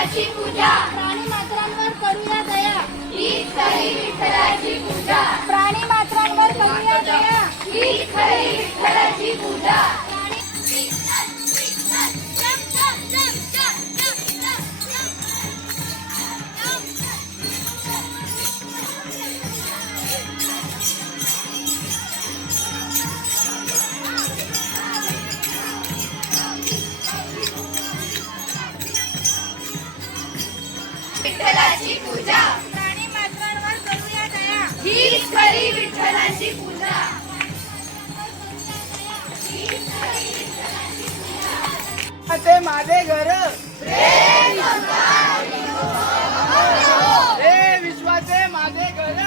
विठ्ठलाची पूजा, प्राणी मात्रांवर करूया दया, हीच खरी विठ्ठलाची पूजा, प्राणी मात्रांवर करूया दया, हीच खरी विठ्ठलाची पूजा. विठ्ठलाची पूजा, प्राणी मात्रांवर करूया दया, हीच खरी विठ्ठलाची पूजा. ते माझे घर रे विश्वाचे माझे घर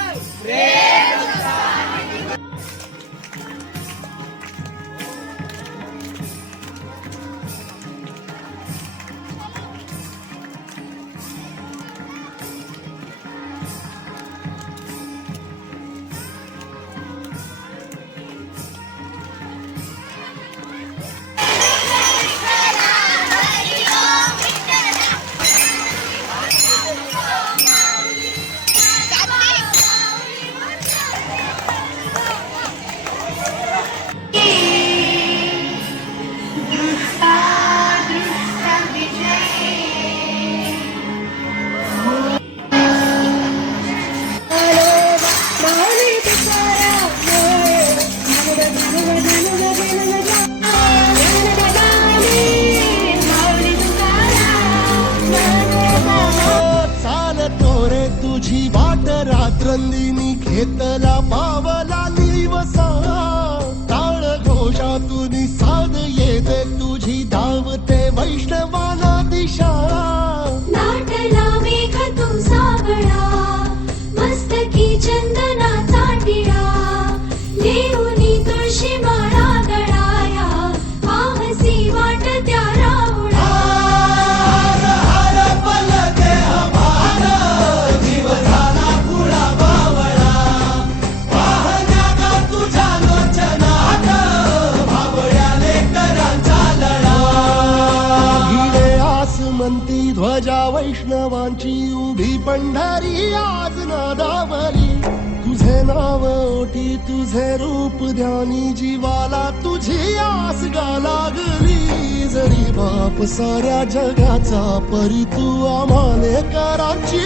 तुझी वाट रात्रंदिनी घेतला पावला दिवसा टाळ घोषातून साध येते तुझी धावते वैष्णवाला दिशा नाटला मेघ तू सावळा मस्तकी चंदनाचा टिळा लेऊनी तुळशी माळा गळाया पावसी वाट त्या रावळा म्हणती ध्वजा वैष्णवांची उभी पंढरी आज नादावली तुझे नाव ओठी तुझे रूप ध्यानी जीवाला तुझी आस गा लागली जरी बाप साऱ्या जगाचा परी तू आम्हाले कराची